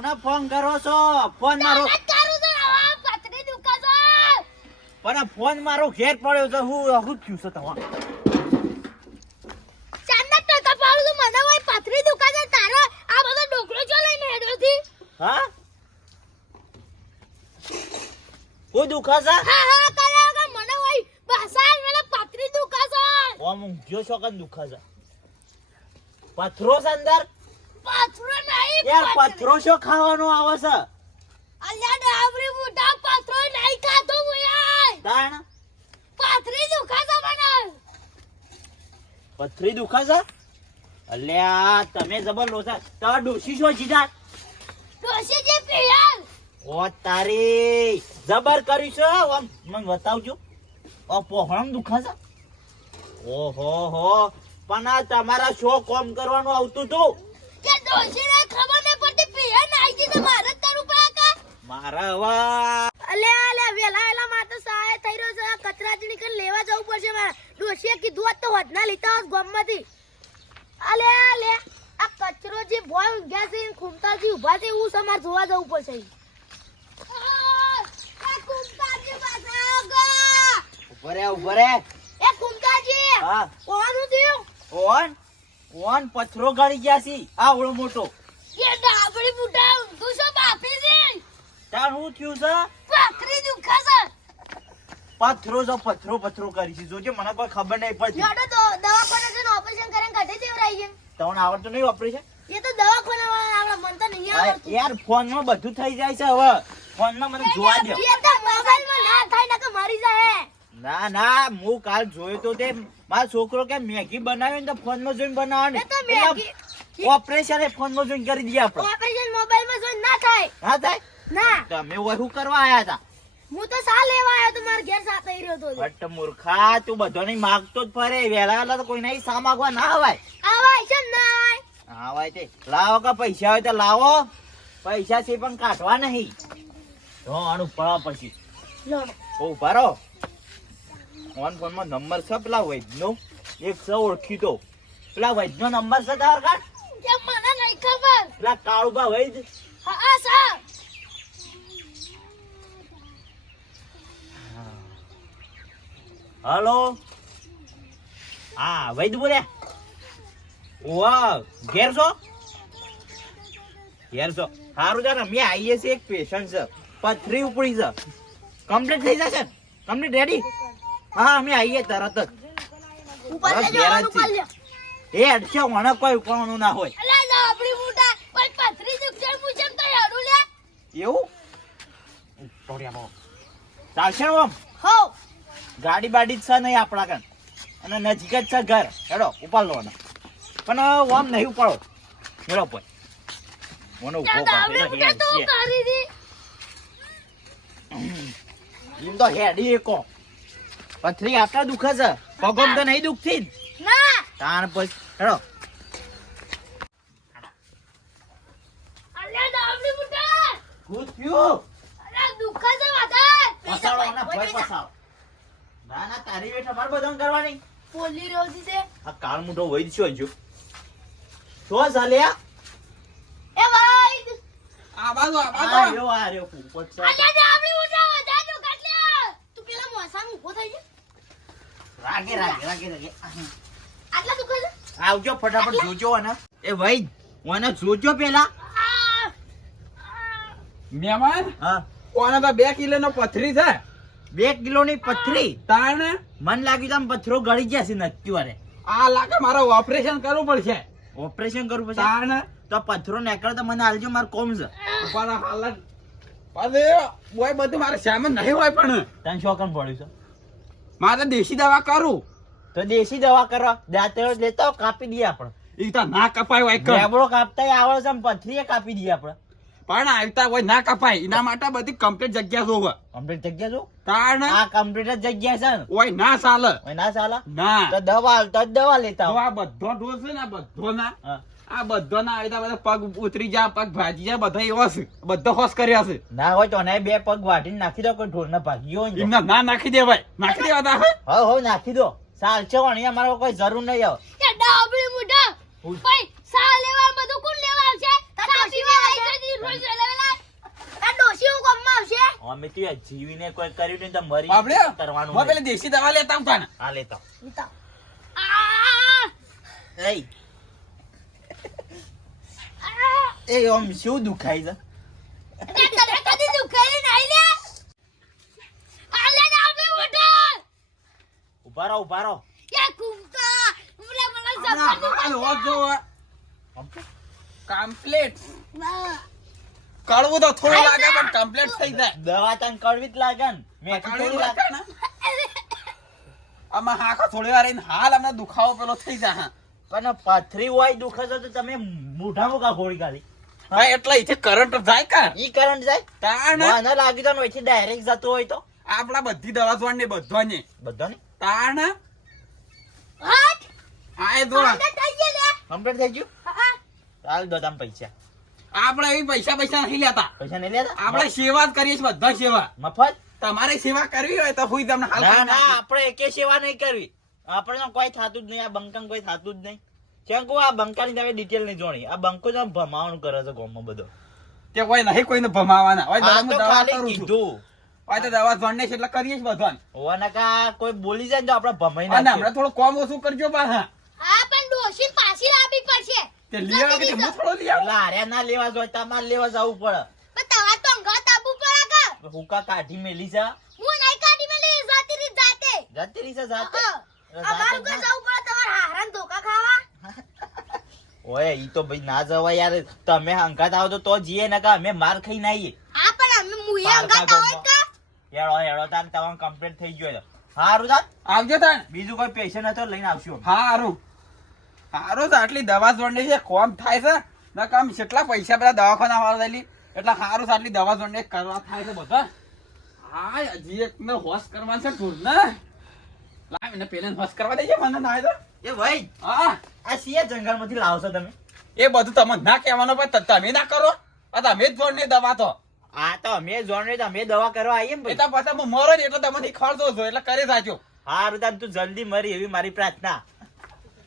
કોને ફોન કરો છો? ફોન મારો પણ ફોન મારો ઘેર પડ્યો છે. હું હું થયું છે તમારે? ચાંદા ટકા પાડું છું મને હોય પથરી દુખે છે? તારો આ બધો ડોકલો ચો લઈને હેડ્યો થી હા? કોઈ દુખા છે? હા હા કરે કે મને હોય બસાર મને પથરી દુખે છે. ઓમ ઊંઘ્યો છો કે દુખા છે? પથરો છે અંદર? પથરો નહીં યાર પથરી. શું ખાવાનો આવે છે? અલ્યા ડાબરી મોટા પથરો નહીં ખાતો હું યાર. તાણ પથરી દુખે છે મને. પથરી દુખા છે અલ્યા તમે જબર લોસા તો ડોશી છો જીધા ડોશી જે પિયલ ઓ તારી જબર કરીશ ઓમ મને બતાવજો. ઓ પોહણ દુખા છે ઓહો હો. પણ આ તમારા શો કોમ કરવાનું આવતું તું કે ખબર નહીં પડતી પિયલ નાઈ જી તો મારે જ કરવું મારા હવે અલે અલે વેલા વેલા માં તો સહાય થઈ રહ્યો છે. કચરાજી નીકળ લેવા જવું પડશે મારે. ડોશીએ કીધું હોત તો હોત ગમમાંથી. અલે અલે આ કચરો જે ભોય ઊંઘ્યા છે ખુમતાજી ઊભા છે એવું સમાર જોવા જવું પડશે ઉભરે ઉભરે એ ખુમતાજી હા. કોનું થયું? ઓન ઓન પથરો ગળી ગયા છે? આ ઓળો મોટો. એ ડાબડી બુટા ઊંધું છે બાપી છે તાર હું થયું છે? પાખરી દુખે છે. પથરો જો પથરો પથરો કરી છે. જોજે મને કોઈ ખબર નહીં પડતી. જોડે તો દવાખાને જઈને ઓપરેશન કરીને કાઢી દેવરાઈ ગયું. તમને આવડતું નહીં ઓપરેશન? એ તો દવા વાળા આપણે મન તો નહીં આવડતું. યાર ફોનમાં બધું થઈ જાય છે હવે. ફોનમાં મને જોવા દે એ તો મોબાઈલમાં ના થાય ને કે મરી જાય ના ના હું કાલ જોયો તો તે મારો છોકરો કે મેગી બનાવી તો ફોનમાં જોઈને બનાવવાની. ઓપરેશન ફોનમાં જોઈને કરી દઈએ આપણે. ઓપરેશન મોબાઈલમાં જોઈને ના થાય. હા થાય? ના. તમે ઓય શું કરવા આયા હતા? હું તો સા લેવા આયો તો મારા ઘેર સાથે રહ્યો તો બટ મૂર્ખા તું બધો નહીં માગતો જ ફરે. વેલા વેલા તો કોઈ નહીં સા માગવા ના હવાય આવાય છે ને ના આવાય. આવાય તે. લાવો કે પૈસા હોય તો લાવો. પૈસા છે પણ કાઢવા નહીં. તો આનું પછી લો. ઓ ભરો ફોન ફોનમાં નંબર છે? પેલા વૈદનો એક છે ઓળખીતો. પેલા વૈદનો નંબર છે તાર કાર્ડ કે મને નહીં ખબર. પેલા કાળુબા વૈદ હા સા હલો? હા વૈદ બોલે. ઓવા ઘેર છો? ઘેર છો. સારું છે ને મેં આવીએ છીએ એક પેશન્ટ છે. પથરી ઉપડી છે. કમ્પ્લીટ થઈ જશે. કમ્પ્લીટ રેડી હા અમે આવીએ તરત ઉપર લેજો જ ઉપર છે. એ અડશે મને કોઈ ઉપરવાનું ના હોય. અલા ડાબડી બુટા પણ પથરી દુખે હું તો હેડું લે. એવું? ટોળિયામાં. ચાલશે ઓમ હો. ગાડી બાડી જ છે નહીં આપણા કાન. અને નજીક જ છે ઘર. હેડો ઉપાડ લો ને પણ ઓમ નહીં ઉપાડો. હેડો પર મને ઊભો. એમ તો હેડી એકો પથરી આટલા દુખે છે પગમ તો નહીં દુખતી. ના. તાણ પછી હેડો. અલ્યા ડાબડી બુટા શું થયું? અલ્યા દુખે છે વધારે. પસાડો હમણાં ભોય પસાડો. ના ના તારી બેઠ અમારે બધાને કરવાની. પોલી રોજી છે. આ કાળ મોટો વૈદ છો જો શું ચાલ્યા એ ભાઈ આ બાજુ આ આ રહ્યો આ રહ્યો પોપટ છે. અલ્યા ડાબડી બુટા વધારે દુખે છે તું પેલા મોસામાં ઊભો થઈ જા. રાગે રાગે રાગે રાગે. આટલા દુખે છે આવજો ફટાફટ જોજો અને. એ ભાઈ મને જોજો પેલા. મહેમાન હા. કોને તો બે કિલો નો પથરી છે? બે કિલોની પથરી? તાણ? મન લાગ્યું આમ પથરો ગળી ગયા છે નક્કી વારે. આ લાગે મારે ઓપરેશન કરવું પડશે. ઓપરેશન કરવું પડશે? તાણ? તો પથરો નીકળે તો મને આલજો મારે કોમ છે. પણ હાલત પછી બોય બધું મારે સામે નહીં હોય પણ. તને શોકન પડ્યું છે? મારે દેશી દવા કરું. તો દેશી દવા કરો. દાંતેડો લેતા કાપી દઈએ આપણે. તો ના કપાય હોય કર લેબડો કાપતા આવડે છે પથરીએ કાપી દઈએ આપણે. પણ આવતા હોય ના કપાય. એના માટે બધી કમ્પ્લીટ જગ્યા જોવે. કમ્પ્લીટ જગ્યા જો? કારણ આ કમ્પ્લીટ જગ્યા છે ને. ઓય ના ચાલે. ઓય ના ચાલે? ના. તો દવા આવતા દવા લેતા હોય આ બધો ડોઝ છે ને બધો ના. આ બધો ના આવતા બધા પગ ઉતરી જાય પગ ભાજી જાય બધા એવો છે. બધો હોશ કર્યા છે. ના હોય તો ને બે પગ વાટીને નાખી દો કોઈ ઢોર ને ભાગી હોય ને તો. એમને ના નાખી દેવાય નાખી દેવા તા હે? હવ નાખી દો. સાલ છે વણી અમારો કોઈ જરૂર નહીં આવે. કે ડાબડી મુઢા. ઉલ. ભાઈ સા લેવા બધું કોણ લેવા આવશે? કાપી લેવા આવશે? રોજ અમે તો જીવીને કોઈ કર્યું નહીં તો મરી કરવાનું હું પેલી દેશી દવા લેતા હું ને. હા લેતા લીતા. આ! એય એ આમ શું દુખાય છે તે તને કદી દુખાઈ નહીં લે આલે ના આવે મોટા ઊભા રહો ઊભા રહો યા કુમતા મને મને હમણાં જબર હાલ હોત જો આમ તો. કમ્પ્લીટ કડવું તો થોડું લાગે પણ કમ્પ્લીટ થઈ જાય. દવા તને કડવી જ લાગે ને. મેં કડવું થોડી લાગે ને? આમાં હાખો થોડી વાર રહીને હાલ અમને દુખાવો પેલો થઈ જાય હા. પણ પથરી હોય દુખે છે તો તમે મોઢા મુકા ગોળી કાઢી ભાઈ એટલે અહીંથી કરંટ જાય કા? ઈ કરંટ જાય? તાણ. મને લાગી તો અહીંથી ડાયરેક્ટ જતો હોય તો. આપણા બધી દવા જોડ ને બધાને. બધાને? તાણ. હાટ. આય એ લે. કમ્પ્લીટ થઈ ગયું? હા ચાલ દો તમ પૈસા. આપણે એવી પૈસા પૈસા નથી લેતા. પૈસા નહીં લેતા? આપણે સેવા જ કરીએ છીએ બધા સેવા. મફત? તમારે સેવા કરવી હોય તો હું તમને હાલ ના. આપણે એકે સેવા નહીં કરવી. આપણે તો કોઈ થાતું જ નહીં આ બંકમ કોઈ થાતું જ નહીં. કહું આ બંકાની તમે ડિટેલ નહીં જોણી આ બંકો જ ભમાવાનું કરે છે ગામમાં બધો. તે કોઈ નહીં કોઈને ભમાવાના. હોય આ દવા તો દવા કરું છું. હોય તો દવા ભણને છે એટલે કરીએ જ બધાને. હોવાના કા કોઈ બોલી જાય તો આપણે ભમાઈ ના નાખીએ. હમણાં થોડું કોમ ઓછું કરજો પાછા. હા પણ ડોશી પાછી લાવી પડશે. તે લઈ કે હું થોડો લઈ આવ. હાર્યા ના લેવા જોય તમાર લેવા જવું પડે. પણ તમાર તો અંગાત આબુ પડે કે હુકા કાઢી મેલી જા? હું નહીં કાઢી મેલી જાતી. રી જાતે. જાતી રી જાતે અમારું કે જવું પડે તમારે હારાન ધોકા ખાવા ઓય ઈ તો ભાઈ ના જવાય યાર. તમે હંકાત આવો તો જીએ ને કા અમે માર ખાઈ નાઈએ. હા પણ અમે મુએ પારકા આવો તો. યાર ઓય હેડો તાન તમામ કમ્પ્લીટ થઈ ગયો છે હારું તાન. આવજો તાન. બીજું કોઈ પેશન્ટ હતો લઈને આવશું. હારું. હારું તો આટલી દવા જોડને છે કોમ થાય છે. ના કામ કેટલા પૈસા બધા દવાખાના વાળા લેલી એટલે હારું છે આટલી દવા જોડને કરવા થાય છે બધા. હા હજી એક ને હોશ કરવાનું છે ટૂર ને લાવીને પેલે હોશ કરવા દેજે મને ના આવે તો. એ ભાઈ હા. આ સિયા જંગલમાંથી લાવો છો તમે. એ બધું તમે ના કહેવાનો પણ તમે ના કરો. આ તમે જ જોડને દવા તો. આ તો અમે જોણે તો અમે દવા કરવા આવીએ ને એ તો પાછા હું મરો ને એટલે તમે ખર્ચો છો એટલે કરી સાચો હા તાન તું જલ્દી મરી એવી મારી પ્રાર્થના.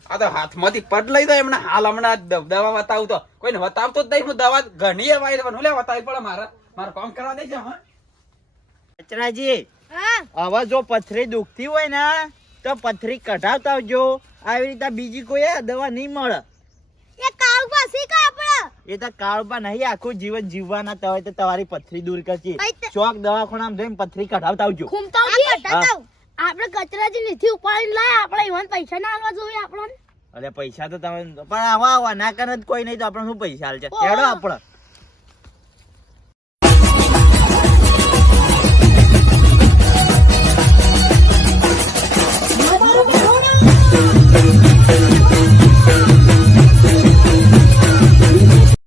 આ તો હાથમાંથી પડ લઈ દો એમને. હાલ હમણાં દવા બતાવું તો. કોઈને બતાવતો જ નહીં હું દવા ઘણી વાયર હું લે બતાવી પડે મારે. મારે કામ કરવા દે છે હા. અચરાજી હવે જો પથરી દુખતી હોય ને તો પથરી કઢાવતા આવજો. આવી રીતે બીજી કોઈ દવા નહીં મળે. એ કાળ પાછી કા આપણે એ તો કાળમાં નહીં આખું જીવન જીવવાના તો હોય તો તમારી પથરી દૂર કરશે ચોક દવા ચોક દવાખાનામાં જઈને પથરી કઢાવતા આવજો. આપણે કચરાજી નીથી ઉપાડીને લાય આપણે ઈવન પૈસા ના આલવા જોઈએ આપણને. અરે પૈસા તો તમે પણ આવા આવા ના કરે કોઈ નહીં તો આપણે શું પૈસા હાલ છે ઓહો. આપણે.